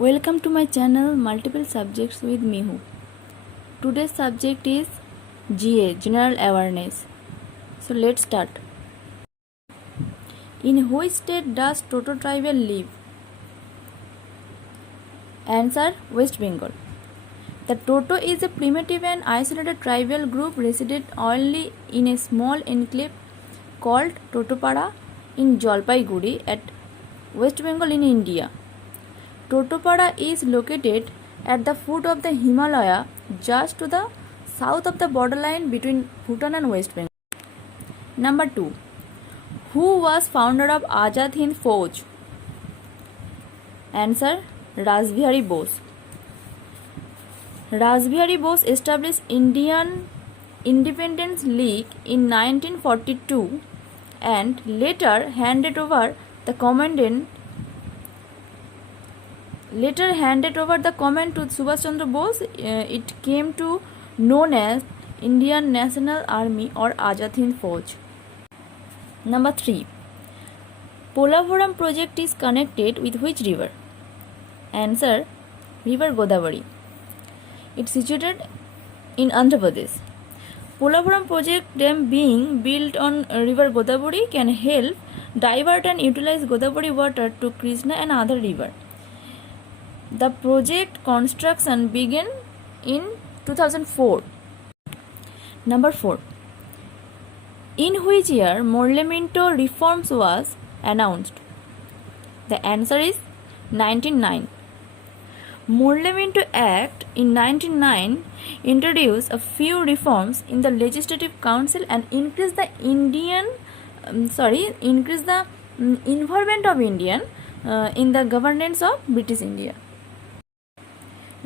Welcome to my channel Multiple Subjects with Mihu. Today's subject is GA, General Awareness. So let's start. In which state does Toto tribal live? Answer: West Bengal. The Toto is a primitive and isolated tribal group resident only in a small enclave called Totopara in Jalpaiguri at West Bengal in India. Totopara is located at the foot of the Himalaya, just to the south of the borderline between Bhutan and West Bengal. Number 2. Who was founder of Azad Hind Fauj? Answer: Rasbihari Bose. Rasbihari Bose established Indian Independence League in 1942 and later handed over the command to Subhash Chandra Bose. It came to known as Indian National Army or Azad Hind Fauj. Number 3. Polavaram project is connected with which river? Answer: River Godavari. It's situated in Andhra Pradesh. Polavaram project dam being built on river Godavari can help divert and utilize Godavari water to Krishna and other rivers. The project construction began in 2004. Number 4. In which year Morle-Minto reforms was announced? The answer is 1909. Morle-Minto Act in 1909 introduced a few reforms in the Legislative Council and increased the involvement of Indian in the governance of British India.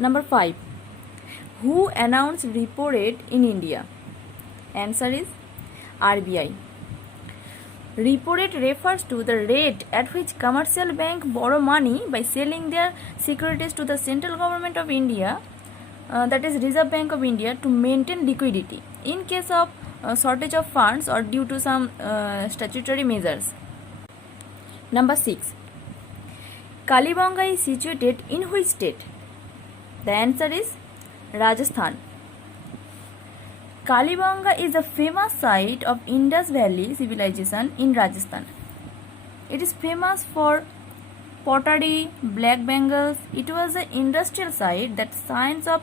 Number 5. Who announced repo rate in India? Answer is RBI. Repo rate refers to the rate at which commercial banks borrow money by selling their securities to the central government of India, that is Reserve Bank of India, to maintain liquidity in case of shortage of funds or due to some statutory measures. Number 6. Kalibanga is situated in which state? The answer is Rajasthan. Kalibanga is a famous site of Indus Valley civilization in Rajasthan. It is famous for pottery, black bangles. It was an industrial site that signs of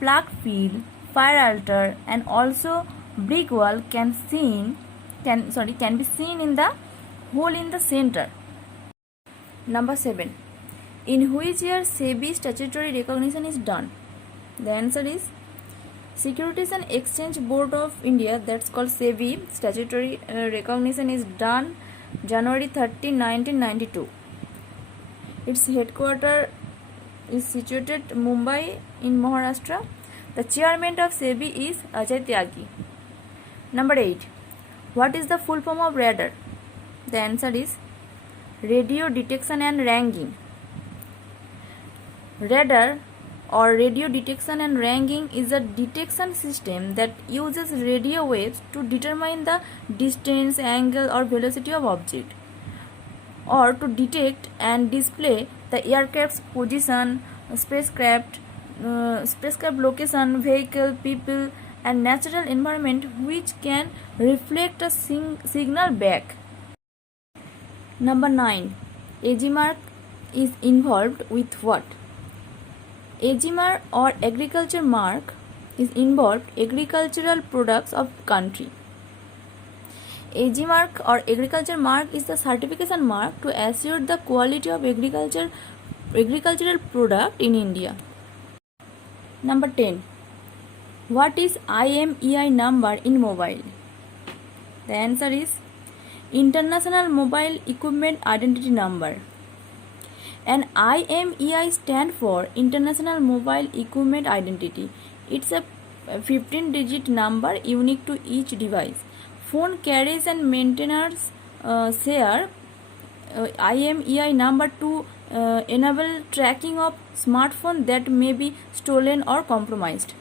plucked field, fire altar, and also brick wall can be seen in the hole in the center. Number 7. In which year SEBI statutory recognition is done? The answer is Securities and Exchange Board of India, that's called SEBI. Statutory recognition is done January 30, 1992. Its headquarters is situated Mumbai in Maharashtra. The chairman of SEBI is Ajay Tyagi. Number 8. What is the full form of radar? The answer is Radio Detection and Ranging. Radar or radio detection and ranging is a detection system that uses radio waves to determine the distance, angle or velocity of object, or to detect and display the aircraft's position, spacecraft location, vehicle, people and natural environment, which can reflect a signal back. Number 9. AGMARK is involved with what? AGMARK or agriculture mark is involved agricultural products of country. AGMARK or agriculture mark is the certification mark to assure the quality of agricultural product in India. Number 10. What is IMEI number in mobile? The answer is International Mobile Equipment Identity Number. And IMEI stand for International Mobile Equipment Identity. It's a 15-digit number unique to each device. Phone carriers and maintainers share IMEI number to enable tracking of smartphone that may be stolen or compromised.